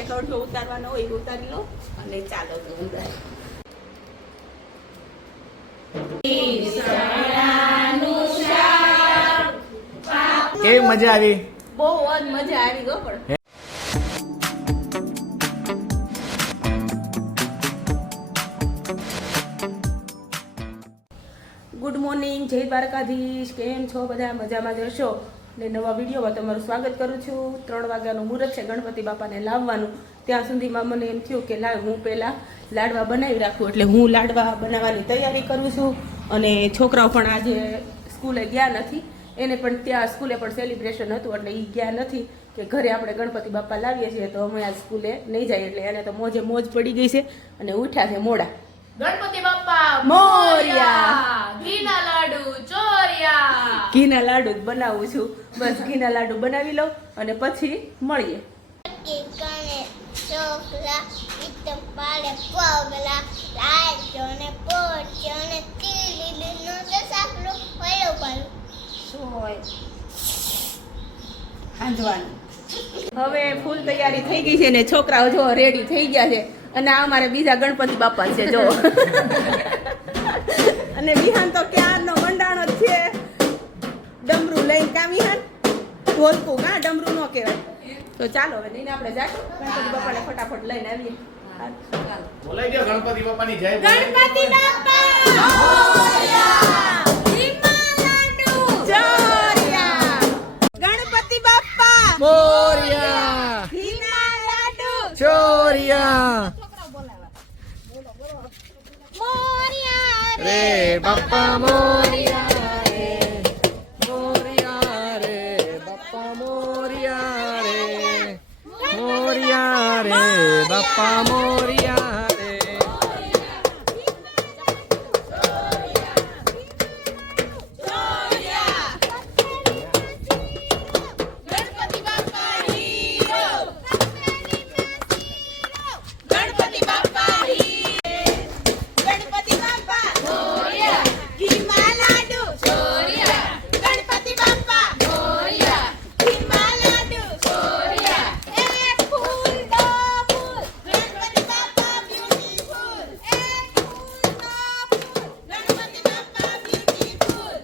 એક અડધો ઉતારવાનો હોય એ ઉતારી લો અને ચાલો તો અંદર. કેવી મજા આવી? બહુ જ મજા આવી ગયો. પણ ગુડ મોર્નિંગ, જય દ્વારકાધીશ. કેમ છો બધા? મજામાં જ હશો ને? નવા વિડીયોમાં તમારું સ્વાગત કરું છું. 3 વાગ્યાનું મુહૂર્ત છે ગણપતિ બાપાને લાવવાનું. ત્યાં સુધીમાં મને એમ થયું કે લાવ હું પહેલાં લાડવા બનાવી રાખું, એટલે હું લાડવા બનાવવાની તૈયારી કરું છું. અને છોકરાઓ પણ આજે સ્કૂલે ગયા નથી, એને પણ ત્યાં સ્કૂલે પણ સેલિબ્રેશન હતું એટલે એ ગયા નથી કે ઘરે આપણે ગણપતિ બાપા લાવીએ છીએ તો અમે આ સ્કૂલે નહીં જાય, એટલે એને તો મોજે મોજ પડી ગઈ છે અને ઉઠ્યા છે મોડા. ગણપતિ બાપ્પા મોર્યા. ઘીના લાડુ ચોર્યા. ઘીના લાડુ જ બનાવું છું. બસ ઘીના લાડુ બનાવી લઉં અને પછી મળીએ. હવે ફૂલ તૈયારી થઈ ગઈ છે ને છોકરાઓ જો રેડી થઈ ગયા છે. અને આ અમારે બીજા ગણપતિ બાપા છે જો. અને વિહાન તો ક્યારનો મંડાણો જ છે ડમરું લઈને. કા વિહાન? ઢોલકું કા ડમરું નો કહેવાય. તો ચાલો હવે લઈને આપણે જાશું ગણપતિ બાપાને ફટાફટ લઈને આવીએ. બોલાઈ ગયો ગણપતિ બાપાની જય. ગણપતિ બાપ્પા મોર્યા. ઘીના લાડુ ચોર્યા. ગણપતિ બાપા મોર્યા. ઘીના લાડુ ચોર્યા. મોર્યા રે બાપા મોર્યા રે. મોર્યા રે બાપા મોર્યા રે. મોર્યા રે બાપા મોર્યા રે. ગણપતિ બાપ્પા હીરો. ગણપતિ બાપ્પા ગણપતિ બાપા મોર્યા. ઘીમાં લાડુ ચોર્યા. ગણપતિ બાપા મોર્યા. ઘીમાં લાડુ ચોર્યા. એક ફૂલ દો ફૂલ ગણપતિ બાપા બ્યુટીફુલ. એક ફૂલ દો ફૂલ ગણપતિ બાપા બ્યુટીફુલ.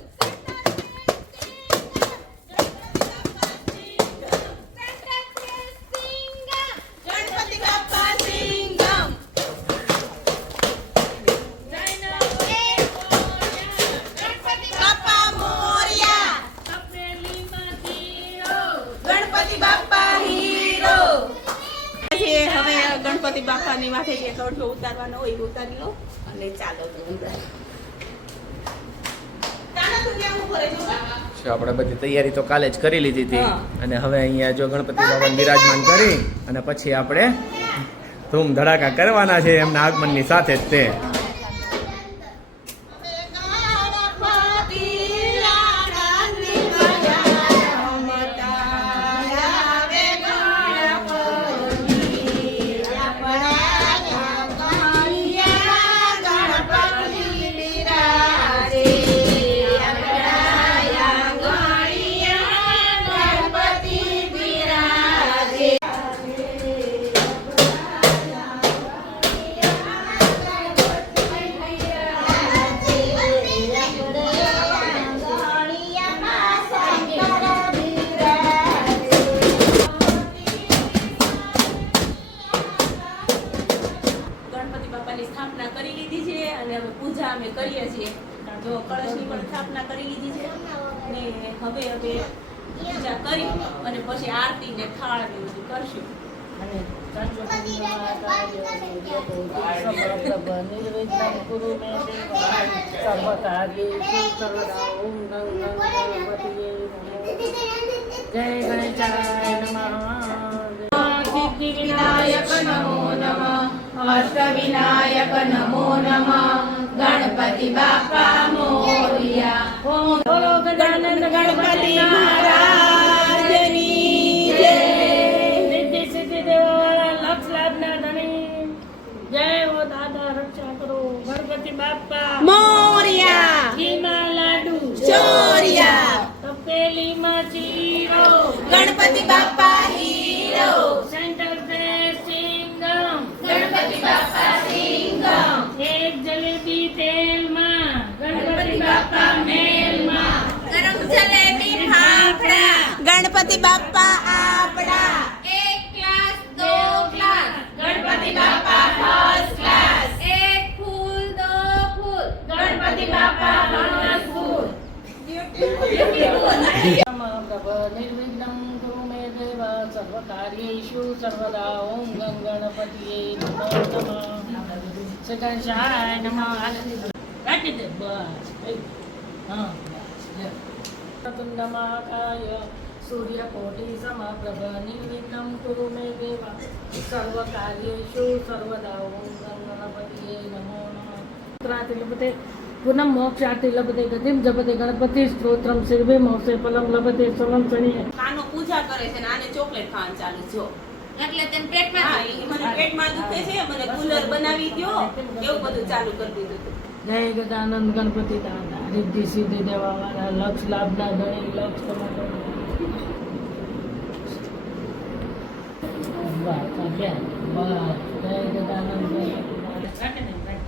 ગણપતિ બાપા સિંગમ. ગણપતિ બાપા મોર્યા. ગણપતિ બાપા હીરો. હવે ગણપતિ બાપાની માથે જે અડધો ઉતારવાનો હોય એ ઉતારી લો અને ચાલો તો અંદર. આપણે બધી તૈયારી તો કાલે જ કરી લીધી હતી. હા. અને હવે અહીંયા જો ગણપતિ બાપાને બિરાજમાન કરી અને પછી આપણે ધૂમ ધડાકા કરવાના છે એમના આગમનની સાથે જ તે. ગણપતિ બાપાની સ્થાપના કરી લીધી છે અને હવે પૂજા અમે કરીએ છીએ. જો કળશની પણ સ્થાપના કરી લીધી છે ને હવે પૂજા કરી અને પછી આરતી ને થાળ ને બધું કરશું. વિનાયક નમો નમઃ. અષ્ટવિનાયક નમો નમઃ. ગણપતિ બાપ્પા મોર્યા. ઓમ બોલો ગજાનંદ ગણપતિ મહારાજની જય. સિદ્ધિ સિદ્ધિ દેવાવાળા લક્ષ લાભના ધણી જય હો દાદા, રક્ષા કરો. ગણપતિ બાપ્પા મોર્યા. ઘીના લાડુ ચોર્યા. તપેલીમાં ચીરો. ગણપતિ બાપા હીરો. સેન્ટર ડ્રેસ ગણપતિ બાપા આપણા એક ક્લાસ દો ક્લાસ ગણપતિ બાપા ફર્સ્ટ ક્લાસ એક ફૂલ દો ફૂલ ગણપતિ બાપા ફર્સ્ટ ફૂલ નિર્વિઘ્नं કુરુ મે દેવ સર્વકાર્યેષુ સર્વદા ઓમ ગં ગણપતિએ નમો નમઃ શ્રી ગણેશાય નમઃ રાખી દે બસ હા તુંડ મહાકાય સૂર્યકોટિ સમપ્રભ નિર્વિઘ્नं કુરુ મે દેવ સર્વકાર્યેષુ સર્વદા ઓમ ગં ગણપતિએ નમો નમઃ ત્રાતિ લભતે પૂનમ મોક્ષાર્થી લભતે ગતિમ જપતે ગણપતિ સ્તોત્રમ શિરભે મોક્ષે પલમ લભતે સલમ સણી કાનો પૂજા કરે છે ને આને ચોકલેટ ખાવાનું ચાલુ જો એટલે તેમ પેટમાં હા, ઈ મને પેટમાં દુખે છે મને કુલર બનાવી દ્યો એવું બધું ચાલુ કરી દીધું હતું. જય ગજાનંદ ગણપતિ દાદા રિદ્ધિ સિદ્ધિ દેવાવાળા લક્ષ લાભના ધણી લક્ષ તમારા વાહ કાપ્યા વાહ જય ગજાનંદ ગણપતિ રાખે ને રાખે.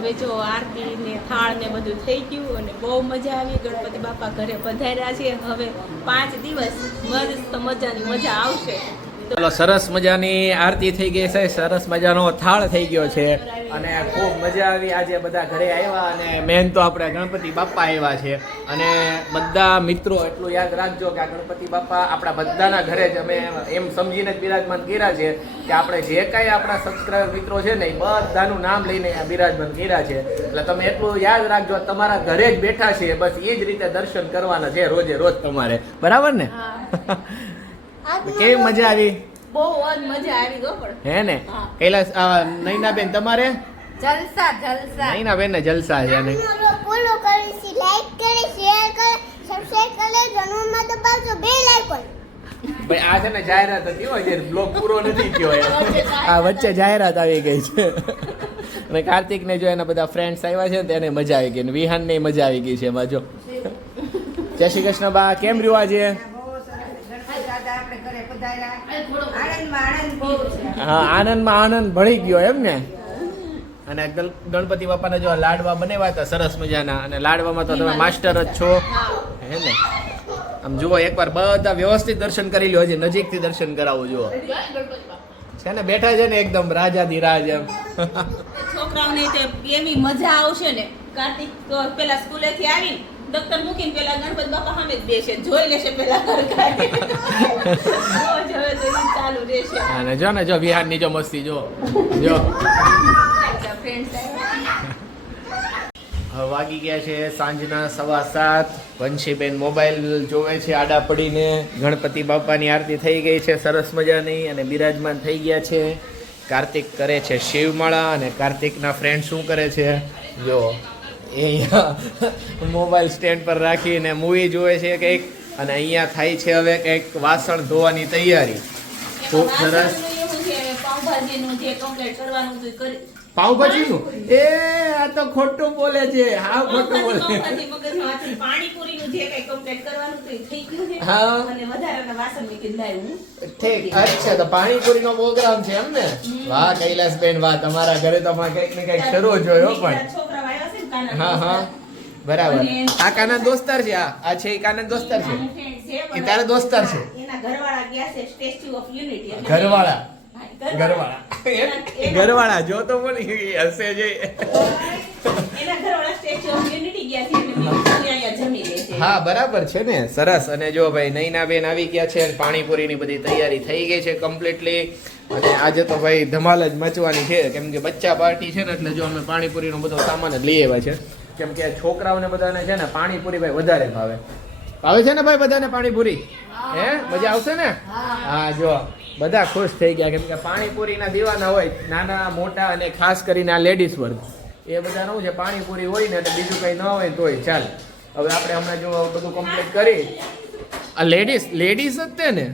હવે જો આરતી ને થાળ ને બધું થઈ ગયું અને બહુ મજા આવી. ગણપતિ બાપા ઘરે પધાર્યા છે. હવે 5 દિવસ મસ્ત મજાની મજા આવશે. ચાલો, સરસ મજાની આરતી થઈ ગઈ છે, સરસ મજાનો થાળ થઈ ગયો છે અને ખૂબ મજા આવી. આજે બધા ઘરે આવ્યા અને મેન તો આપણે ગણપતિ બાપા આવ્યા છે અને બધા મિત્રો એટલું યાદ રાખજો કે આ ગણપતિ બાપા આપણા બધાના ઘરે જ અમે એમ સમજીને જ બિરાજમાન કર્યા છે કે આપણે જે કાંઈ આપણા સબસ્ક્રાઈબર મિત્રો છે ને એ બધાનું નામ લઈને અહીંયા બિરાજમાન કર્યા છે. એટલે તમે એટલું યાદ રાખજો, તમારા ઘરે જ બેઠા છે, બસ એ જ રીતે દર્શન કરવાના છે રોજે રોજ તમારે. બરાબર ને? કેવી મજા આવી? બહુ જ મજા આવી ગો. પણ હે ને? કૈલાસ, નૈનાબેન તમારે? જલસા જલસા નૈનાબેન ને જલસા છે અને ફોલો કરી, લાઈક કરી, શેર કરી, સબસ્ક્રાઇબ કરી, જન્મમાં દબાવજો બેલ આઇકોન. ભાઈ આ છે ને જાહેરાત હતી હોય જે બ્લોગ પૂરો નથી થયો આ વચ્ચે જાહેરાત આવી ગઈ છે અને કાર્તિક ને જો એના બધા ફ્રેન્ડ્સ આવ્યા છે ને તેને મજા આવી ગઈ, વિહાન ને મજા આવી ગઈ છે એમાં. જો જય શ્રી કૃષ્ણ બા, કેમ રહ્યું આજે? હા, આનંદમાં આનંદ ભળી ગયો એમ ને. અને ગણપતિ બાપાને જો લાડવા બનાવ્યા હતા સરસ મજાના, અને લાડવામાં તો તમે માસ્ટર જ છો હે ને. આમ જુઓ એકવાર બધા વ્યવસ્થિત દર્શન કરી લો, હજી નજીકથી દર્શન કરાવો. જુઓ છે ને, બેઠા છે ને એકદમ રાજાધી રાજ એમ. છોકરાઓને તે એવી મજા આવશે ને. કાર્તિક તો પેલા સ્કૂલેથી આવીને દફતર મૂકીને પેલા ગણપતિ બાપા સામે જ બેસે, જોઈ લેશે પેલા ઘર કાઢી. રોજ હવે તો ઈ ચાલુ રહેશે. અને જો ને, જો વિહારની જો મસ્તી જો. જો ફ્રેન્ડ્સ હવે વાગી ગયા છે સાંજના 7:15. વંશીબેન મોબાઈલ જોવે છે આડા પડીને. ગણપતિ બાપાની આરતી થઈ ગઈ છે સરસ મજાની અને બિરાજમાન થઈ ગયા છે. કાર્તિક કરે છે શિવમાળા અને કાર્તિકના ફ્રેન્ડ શું કરે છે જો એ અહીંયા મોબાઈલ સ્ટેન્ડ પર રાખીને મૂવી જોવે છે કંઈક અને અહીંયા થાય છે હવે કંઈક વાસણ ધોવાની તૈયારી. ખૂબ સરસ. પાવભાજીનું એ આ તો ખોટું બોલે છે. હા ખોટું બોલે છે. હા ઠીક. અચ્છા તો પાણીપુરીનો પ્રોગ્રામ છે એમ ને? વાહ કૈલાસબેન વાહ, તમારા ઘરે તો કંઈક ને કંઈક શરૂ જોયો પણ. હા હા બરાબર. આ કાના દોસ્તાર છે. આ છે એ કાના દોસ્તાર છે. એ તારા દોસ્તાર છે. ઘરવાળા ઘરવાળા જો તો પણ હશે જે. હા બરાબર છે ને. સરસ. અને જો ભાઈ નૈના બેન આવી ગયા છે. પાણીપુરીની બધી તૈયારી થઈ ગઈ છે કમ્પ્લીટલી. અને આજે તો ભાઈ ધમાલ જ મચવાની છે કેમ કે બચ્ચા પાર્ટી છે ને એટલે જો અમે પાણીપુરીનો બધો સામાન જ લઈ આવ્યા છે કેમ કે છોકરાઓને બધાને છે ને પાણીપુરી ભાઈ વધારે ભાવે. ભાવે છે ને ભાઈ બધાને પાણીપુરી? હે મજા આવશે ને? હા જો બધા ખુશ થઈ ગયા કેમ કે પાણીપુરીના દીવાના હોય નાના મોટા અને ખાસ કરીને આ લેડીઝ વર્ગ એ બધા શું છે પાણીપુરી હોય ને એટલે બીજું કંઈ ન હોય તોય ચાલ. હવે આપણે હમણાં જો બધું કમ્પ્લીટ કરી આ લેડીઝ જ તે ને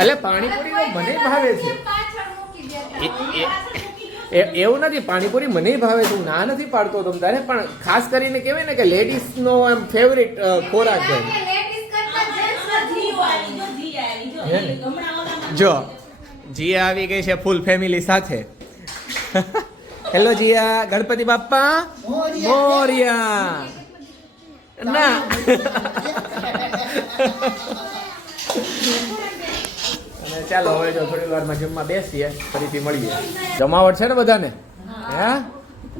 એટલે પાણીપુરી મને ભાવે છે એવું નથી. પાણીપુરી મને ભાવે તું ના નથી પાડતો તમ તારે પણ ખાસ કરીને કહેવાય ને કે લેડીઝનો એમ ફેવરિટ ખોરાક છે. જો જીયા આવી ગઈ છે ફૂલ ફેમિલી સાથે. હેલો જીયા. ગણપતિ બાપ્પા મોર્યા. ના અને ચાલો હવે જો થોડી વારમાં જમવા બેસીએ ફરીથી મળીએ. જમાવટ છે ને બધાને? હે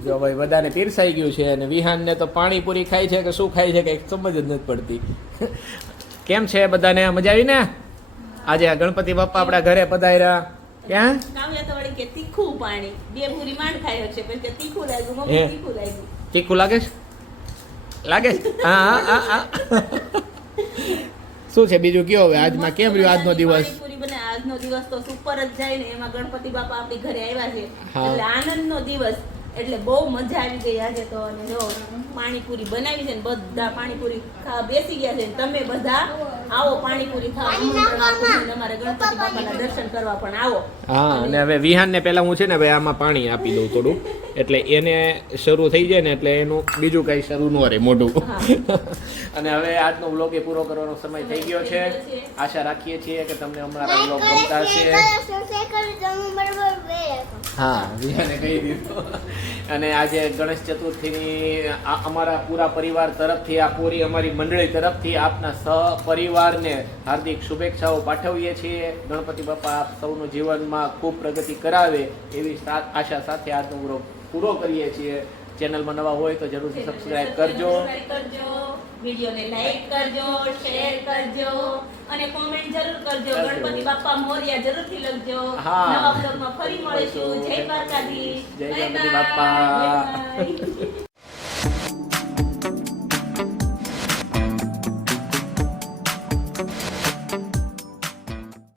જો ભાઈ બધાને પીરસાઈ ગયું છે અને વિહાનને તો પાણીપુરી ખાય છે કે શું ખાય છે કે સમજ જ નથી પડતી. કેમ છે બધાને? મજા આવી ને? આજે આ ગણપતિ બાપ્પા આપણા ઘરે પધાર્યા. ક્યાં તીખું પાણી 2 પૂરી માંડ ખાયો છે પણ કે તીખું લાગ્યું. મમ્મી તીખું લાગ્યું. તીખું લાગે છે? લાગે છે? હા હા હા. શું છે બીજું કયો હવે આજમાં કેમ રહ્યો આજનો દિવસ? આજનો દિવસ તો સુપર જ જાય ને. એમાં ગણપતિ બાપા આપણી ઘરે આવ્યા છે એટલે આનંદનો દિવસ. એટલે બહુ મજા આવી ગઈ આજે તો. અને જો પાણીપુરી બનાવી છે ને બધા પાણીપુરી ખાવા બેસી ગયા છે. તમે બધા આવો પાણીપુરી ખાવા. અમારે ગણપતિ બાપાના દર્શન કરવા પણ આવો. હા અને હવે વિહાનને પહેલા હું છે ને ભાઈ આમાં પાણી આપી દઉં થોડું એટલે એને શરૂ થઈ જાય ને એટલે એનું બીજું કઈ શરૂ ન રહે મોઢું. અને હવે આજનો વ્લોગ એ પૂરો કરવાનો સમય થઈ ગયો છે. આશા રાખીએ છીએ કે તમને અમારા વ્લોગ ગમતા હશે. હા વિહાને કહી દીધું. અને આજે ગણેશ ચતુર્થીની અમારા પૂરા પરિવાર તરફથી આ પૂરી અમારી મંડળી તરફથી આપના સહપરિવારને હાર્દિક શુભેચ્છાઓ પાઠવીએ છીએ. ગણપતિ બાપા આપ સૌનું જીવનમાં ખૂબ પ્રગતિ કરાવે એવી આશા સાથે આજનો વ્લોગ પૂરો કરીએ છીએ. ચેનલમાં નવા હોય તો જરૂરથી સબસ્ક્રાઇબ કરજો. વિડીયોને લાઈક કરજો, શેર કરજો અને કોમેન્ટ જરૂર કરજો. ગણપતિ બાપા મોર્યા જરૂરથી લખજો. નવા બ્લોગમાં ફરી મળીશું. જય દ્વારકાધીશ. જય ગણપતિ બાપા.